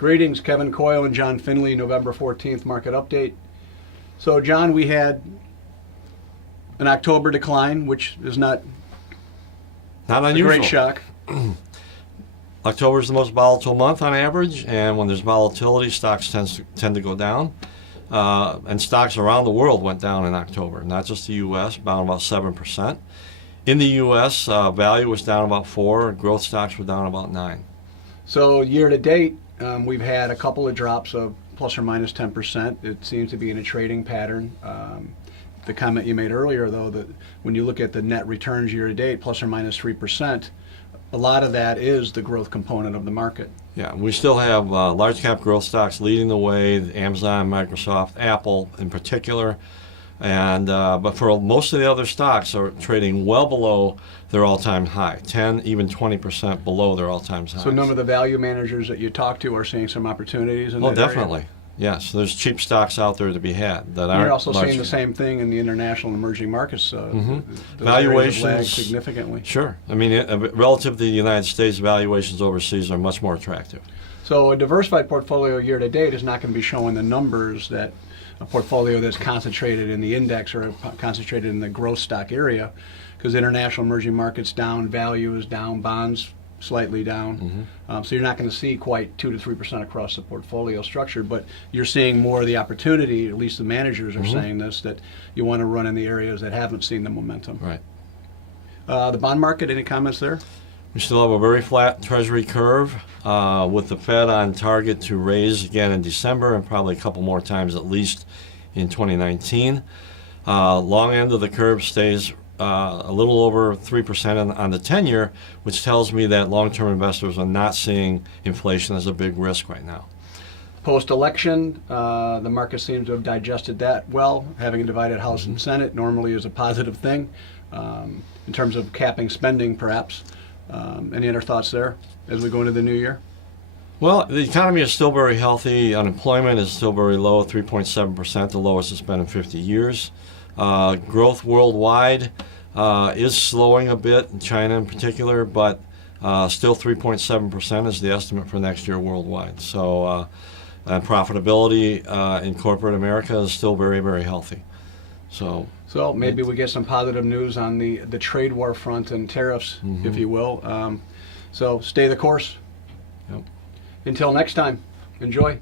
Greetings, Kevin Coyle and John Finley, November 14th market update. So, John, we had an October decline, which is not unusual. A great shock. October is the most volatile month on average, and when there's volatility, stocks tend to go down. And stocks around the world went down in October, not just the U.S., down about 7%. In the U.S., value was down about 4%, growth stocks were down about 9%. So year to date, we've had a couple of drops of plus or minus 10%. It seems to be in a trading pattern. The comment you made earlier, though, that when you look at the net returns year to date, plus or minus 3%, a lot of that is the growth component of the market. Yeah, we still have large cap growth stocks leading the way, Amazon, Microsoft, Apple in particular. And but for most of the other stocks are trading well below their all-time high, 10, even 20% below their all-time high. So none of the value managers that you talk to are seeing some opportunities in that definitely. area? Yes, there's cheap stocks out there to be had that aren't. You're also large seeing the cap. same thing in the international and emerging markets. Those Valuations areas have lagged significantly. Sure. I mean, relative to the United States, valuations overseas are much more attractive. So a diversified portfolio year to date is not going to be showing the numbers that a portfolio that's concentrated in the index or concentrated in the growth stock area, because international emerging markets down, value is down, bonds slightly down. So you're not going to see quite 2 to 3% across the portfolio structure, but you're seeing more of the opportunity, at least the managers are saying this, that you want to run in the areas that haven't seen the momentum. Right. The bond market, any comments there? We still have a very flat Treasury curve with the Fed on target to raise again in December and probably a couple more times at least in 2019. Long end of the curve stays a little over 3% on the 10-year, which tells me that long-term investors are not seeing inflation as a big risk right now. Post-election, the market seems to have digested that well. Having a divided House and Senate normally is a positive thing in terms of capping spending, perhaps. Any other thoughts there as we go into the new year? Well, the economy is still very healthy. Unemployment is still very low, 3.7%, the lowest it's been in 50 years. Growth worldwide is slowing a bit, in China in particular, but still 3.7% is the estimate for next year worldwide. So and profitability in corporate America is still very, very healthy. So maybe we get some positive news on the trade war front and tariffs, if you will. So stay the course. Yep. Until next time, enjoy.